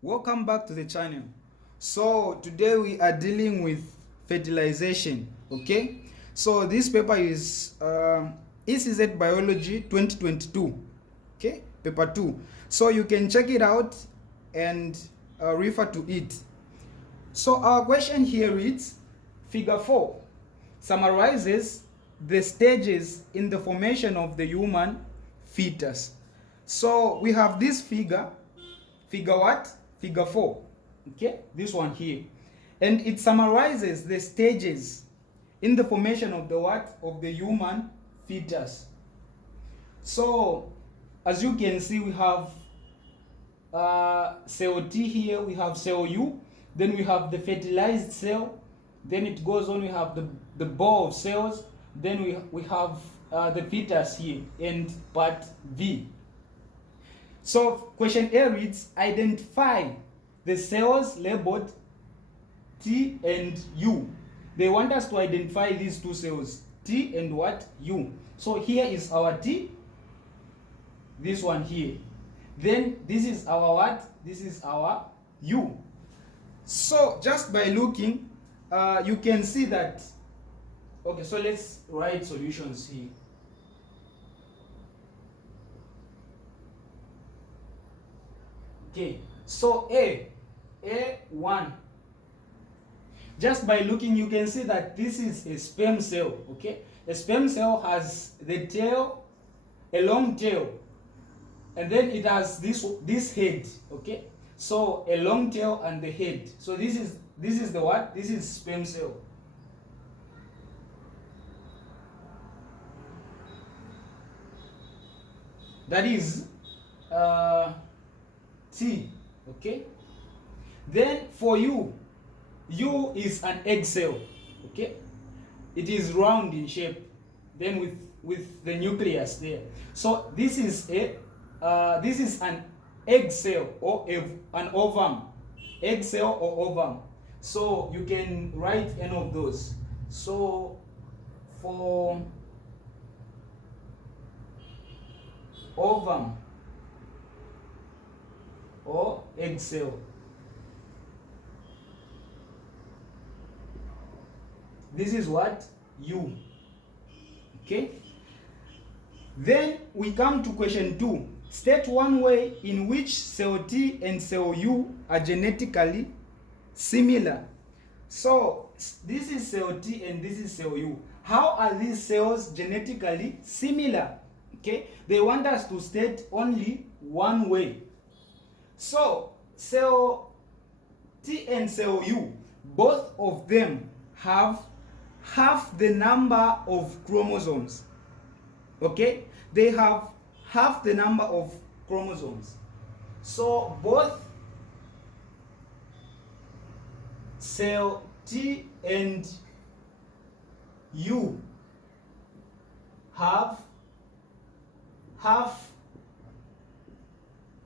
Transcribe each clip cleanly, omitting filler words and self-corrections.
Welcome back to the channel. So today we are dealing with fertilization. Okay, so this paper is ECZ Biology 2022. Okay, paper 2. So you can check it out and refer to it. So our question here reads, figure 4 summarizes the stages in the formation of the human fetus. So we have this figure what? Figure 4. Okay, this one here. And it summarizes the stages in the formation of the what? Of the human fetus. So as you can see, we have cell T here, we have cell U, then we have the fertilized cell, then it goes on, we have the ball of cells, then we have the fetus here, and part V. So question A reads, identify the cells labeled T and U. They want us to identify these two cells, T and what? U. So here is our T, this one here. Then this is our what? This is our U. So just by looking, you can see that. Okay, so let's write solutions here. Okay, so A1. Just by looking, you can see that this is a sperm cell. Okay, a sperm cell has the tail, a long tail, and then it has this head. Okay, so a long tail and the head. So this is the what? This is sperm cell. That is T. Okay, then for U is an egg cell. Okay, it is round in shape, then with the nucleus there. So this is an egg cell or an ovum, egg cell or ovum. So you can write any of those. So for ovum or egg cell, this is what? U. Okay, then we come to question 2. State one way in which cell T and cell U are genetically similar. So this is cell T and this is cell U. How are these cells genetically similar? Okay, they want us to state only one way. So cell T and cell U, both of them have half the number of chromosomes. Okay, they have half the number of chromosomes. So both cell T and U have half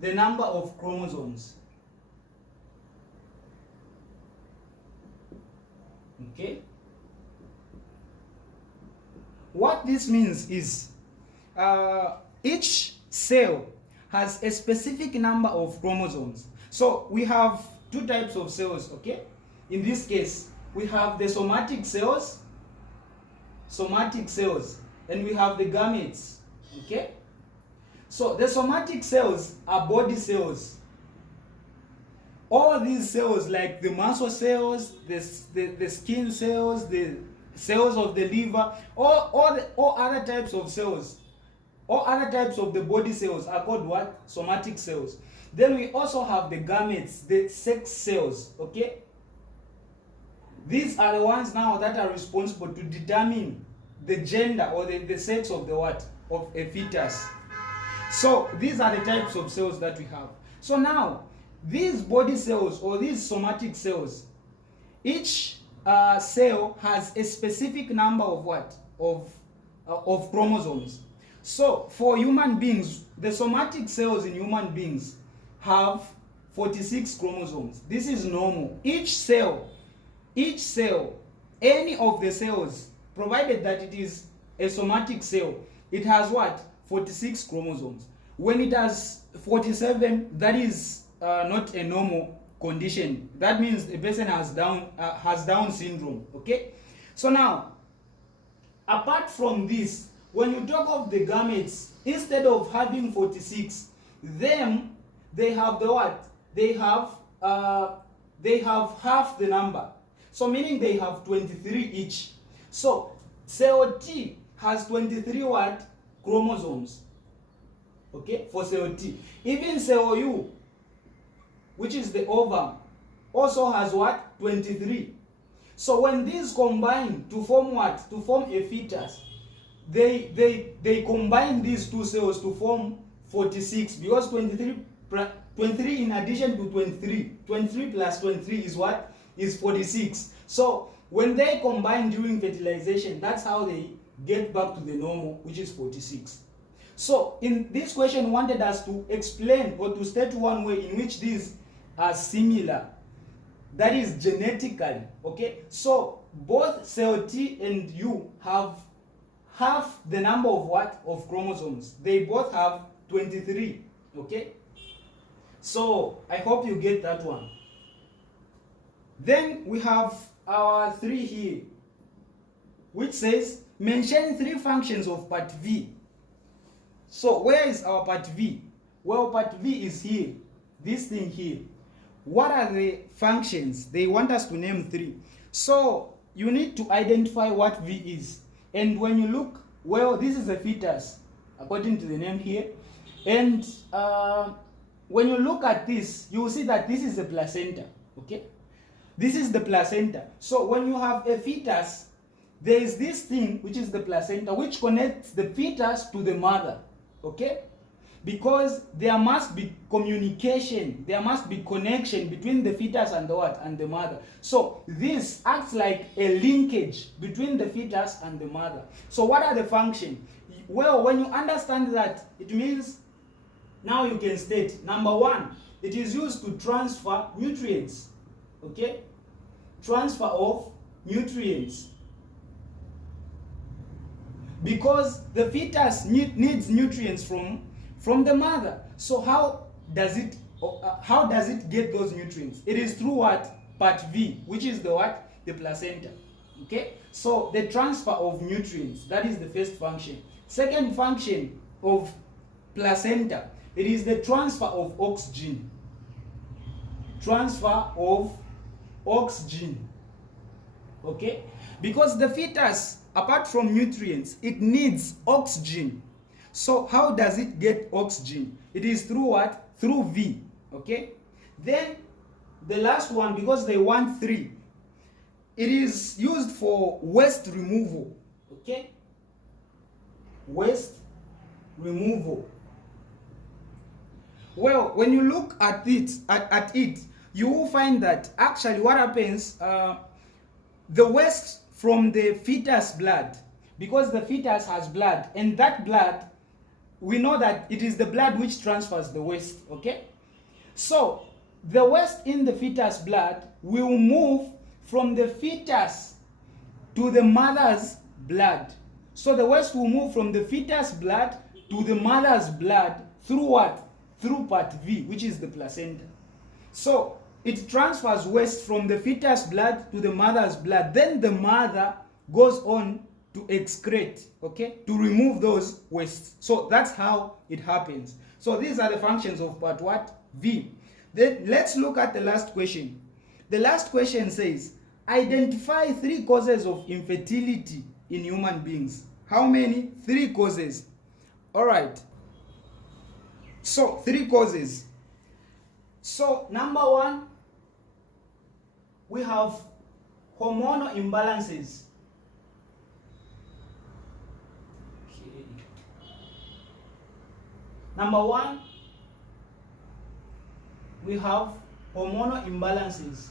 the number of chromosomes. Okay, what this means is each cell has a specific number of chromosomes. So we have two types of cells. Okay, in this case we have the somatic cells, and we have the gametes. Okay, so the somatic cells are body cells. All these cells, like the muscle cells, the skin cells, the cells of the liver, all other types of cells, all other types of the body cells are called what? Somatic cells. Then we also have the gametes, the sex cells. Okay, these are the ones now that are responsible to determine the gender or the sex of the what? Of a fetus. So these are the types of cells that we have. So now these body cells or these somatic cells, each cell has a specific number of what? Of chromosomes. So for human beings, the somatic cells in human beings have 46 chromosomes. This is normal. Each cell, any of the cells, provided that it is a somatic cell, it has what? 46 chromosomes. When it has 47, that is not a normal condition. That means a person has Down syndrome. Okay, so now apart from this, when you talk of the gametes, instead of having 46, them, they have the what? They have half the number. So meaning they have 23 each. So cell T has 23 what? Chromosomes. Okay, for cell T. Even cell U, which is the ovum, also has what? 23. So when these combine to form what? To form a fetus, they combine these two cells to form 46, because 23 in addition to 23 plus 23 is what? Is 46. So when they combine during fertilization, that's how they get back to the normal, which is 46. So in this question wanted us to explain or to state one way in which these are similar, that is genetically. Okay, so both cell T and U have half the number of what? Of chromosomes. They both have 23. Okay, so I hope you get that one. Then we have our 3 here, which says mention 3 functions of part V. So where is our part V? Well, part V is here, this thing here. What are the functions? They want us to name 3. So you need to identify what V is. And when you look, well, this is a fetus, according to the name here. And when you look at this, you will see that this is the placenta. Okay, this is the placenta. So when you have a fetus, there is this thing which is the placenta, which connects the fetus to the mother. Okay, because there must be communication, there must be connection between the fetus and the what? And the mother. So this acts like a linkage between the fetus and the mother. So what are the functions? Well, when you understand that, it means now you can state, number 1, it is used to transfer nutrients. Okay, transfer of nutrients, because the fetus needs nutrients from the mother. So how does it get those nutrients? It is through what? Part V, which is the what? The placenta. Okay, so the transfer of nutrients, that is the first function. Second function of placenta, it is the transfer of oxygen. Transfer of oxygen. Okay, because the fetus, apart from nutrients, it needs oxygen. So how does it get oxygen? It is through what? Through V. Okay, then the last one, because they want 3, it is used for waste removal. Okay, waste removal. Well, when you look at it, you will find that actually what happens, the waste from the fetus blood, because the fetus has blood, and that blood, we know that it is the blood which transfers the waste. Okay, so the waste in the fetus blood will move from the fetus to the mother's blood. So the waste will move from the fetus blood to the mother's blood through what? Through part V, which is the placenta. So it transfers waste from the fetus blood to the mother's blood. Then the mother goes on to excrete, okay, to remove those wastes. So that's how it happens. So these are the functions of part what? V. Then let's look at the last question. The last question says, identify 3 causes of infertility in human beings. How many? 3 causes. All right. So 3 causes. So number 1, we have hormonal imbalances. Okay. Number 1, we have hormonal imbalances.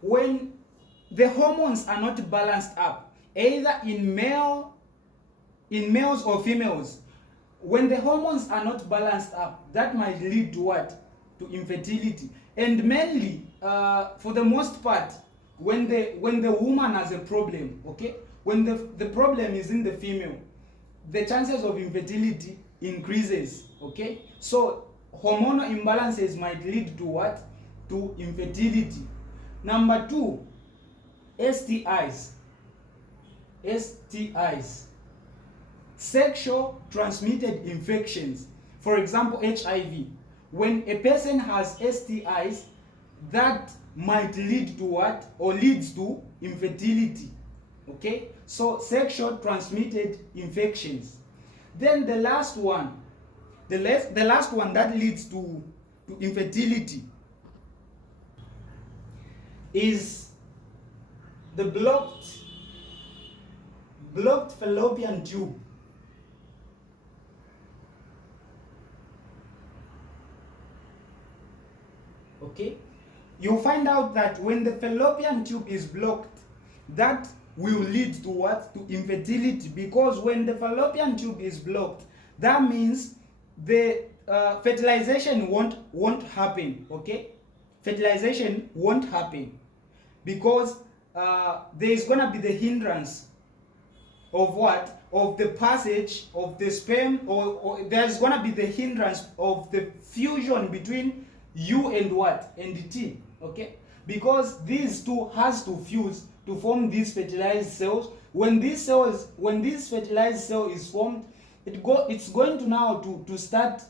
When the hormones are not balanced up, either in males or females, when the hormones are not balanced up, that might lead to what? To infertility. And mainly, for the most part, when the woman has a problem, okay, when the problem is in the female, the chances of infertility increases. Okay, so hormonal imbalances might lead to what? To infertility. Number 2, STIs. STIs, sexual transmitted infections. For example, HIV. When a person has STIs, that might lead to what? Or leads to infertility. Okay, so sexual transmitted infections. Then the last one, the last one that leads to infertility is the blocked fallopian tube. Okay, you'll find out that when the fallopian tube is blocked, that will lead to what? To infertility, because when the fallopian tube is blocked, that means the fertilization won't happen. Okay, fertilization won't happen because there is gonna be the hindrance of what? Of the passage of the sperm, or there's gonna be the hindrance of the fusion between U and what? And the T. Okay, because these two has to fuse to form these fertilized cells. When this fertilized cell is formed, it's going to now to start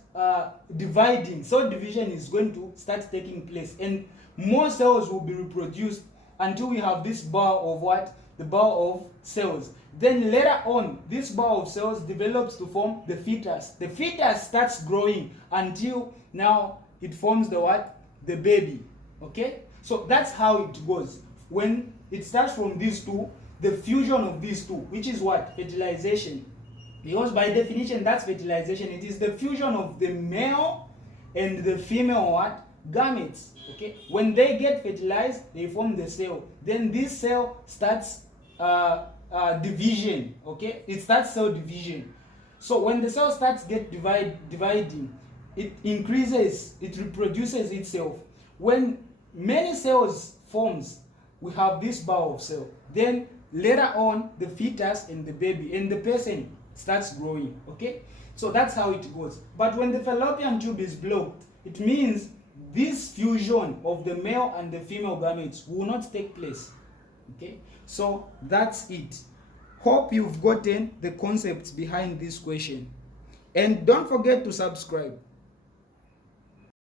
dividing. Cell division is going to start taking place, and more cells will be reproduced until we have this bar of what? The bar of cells. Then later on, this bar of cells develops to form the fetus. The fetus starts growing until now it forms the what? The baby. Okay, so that's how it goes. When it starts from these two, the fusion of these two, which is what? Fertilization. Because by definition, that's fertilization. It is the fusion of the male and the female what? Gametes. Okay, when they get fertilized, they form the cell. Then this cell starts division. Okay, it starts cell division. So when the cell starts dividing, it increases, it reproduces itself. When many cells forms, we have this bar of cell. Then later on, the fetus and the baby and the person starts growing. Okay, so that's how it goes. But when the fallopian tube is blocked, it means this fusion of the male and the female gametes will not take place. Okay, so that's it. Hope you've gotten the concepts behind this question, and don't forget to subscribe.